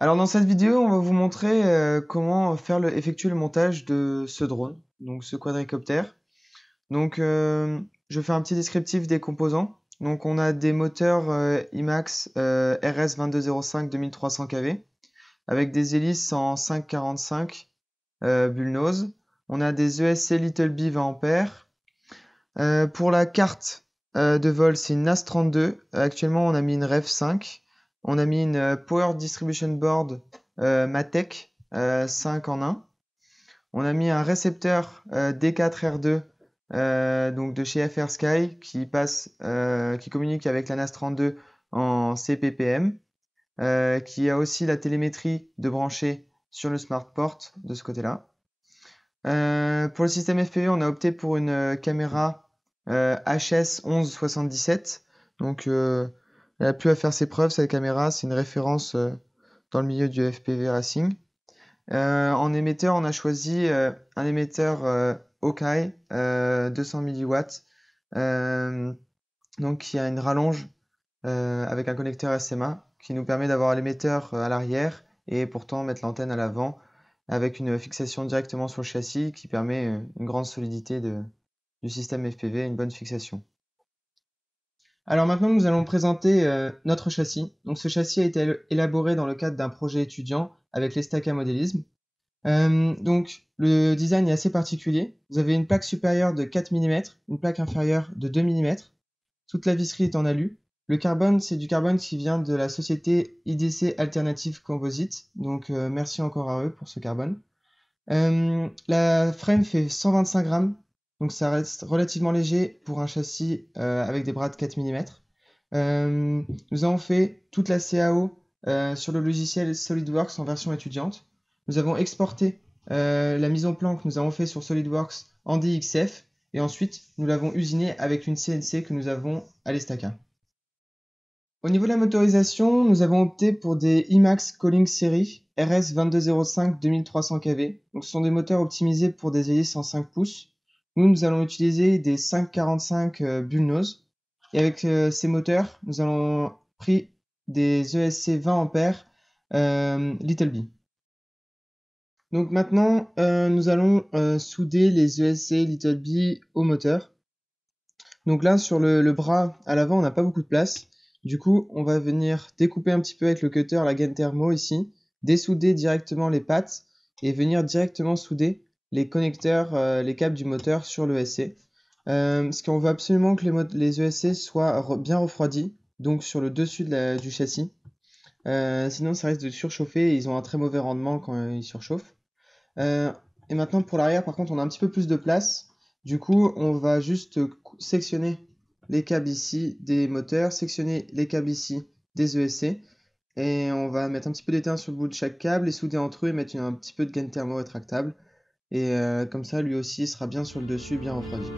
Alors dans cette vidéo, on va vous montrer comment effectuer le montage de ce drone, donc ce quadricoptère. Donc je fais un petit descriptif des composants. Donc on a des moteurs IMAX RS 2205 2300 kV avec des hélices en 545 bullnose. On a des ESC Little B 20 ampères. Pour la carte de vol, c'est une NAS32. Actuellement, on a mis une Rev 5. On a mis une Power Distribution Board Matek 5 en 1. On a mis un récepteur D4R2 donc de chez FR Sky qui communique avec la NAS32 en CPPM, qui a aussi la télémétrie de brancher sur le smart port de ce côté-là. Pour le système FPV, on a opté pour une caméra HS 1177. Donc, elle a pu faire ses preuves, cette caméra. C'est une référence dans le milieu du FPV Racing. En émetteur, on a choisi un émetteur Hawkeye 200 milliwatts, donc qui a une rallonge avec un connecteur SMA qui nous permet d'avoir l'émetteur à l'arrière et pourtant mettre l'antenne à l'avant avec une fixation directement sur le châssis qui permet une grande solidité du système FPV et une bonne fixation. Alors maintenant, nous allons présenter notre châssis. Donc ce châssis a été élaboré dans le cadre d'un projet étudiant avec l'Estaca Modélisme. Donc le design est assez particulier. Vous avez une plaque supérieure de 4 mm, une plaque inférieure de 2 mm. Toute la visserie est en alu. Le carbone, c'est du carbone qui vient de la société IDC Alternative Composite. Donc merci encore à eux pour ce carbone. La frame fait 125 grammes. Donc ça reste relativement léger pour un châssis avec des bras de 4 mm. Nous avons fait toute la CAO sur le logiciel SolidWorks en version étudiante. Nous avons exporté la mise en plan que nous avons fait sur SolidWorks en DXF et ensuite nous l'avons usiné avec une CNC que nous avons à l'Estaca. Au niveau de la motorisation, nous avons opté pour des IMAX Calling Series RS 2205 2300 kV. Donc ce sont des moteurs optimisés pour des hélices en 5 pouces. Nous allons utiliser des 545 bullnose. Et avec ces moteurs, nous allons pris des ESC 20 ampères Little B. Donc maintenant, nous allons souder les ESC Little B au moteur. Donc là, sur le bras à l'avant, on n'a pas beaucoup de place. Du coup, on va venir découper un petit peu avec le cutter la gaine thermo ici, dessouder directement les pattes et venir directement souder les connecteurs, les câbles du moteur sur l'ESC. Parce qu'on veut absolument que les ESC soient bien refroidis, donc sur le dessus du châssis. Sinon, ça risque de surchauffer et ils ont un très mauvais rendement quand ils surchauffent. Et maintenant, pour l'arrière, par contre, on a un petit peu plus de place. Du coup, on va juste sectionner les câbles ici des moteurs, sectionner les câbles ici des ESC. Et on va mettre un petit peu d'étain sur le bout de chaque câble, les souder entre eux et mettre un petit peu de gaine thermo rétractable. Et comme ça, lui aussi, il sera bien sur le dessus, bien refroidi.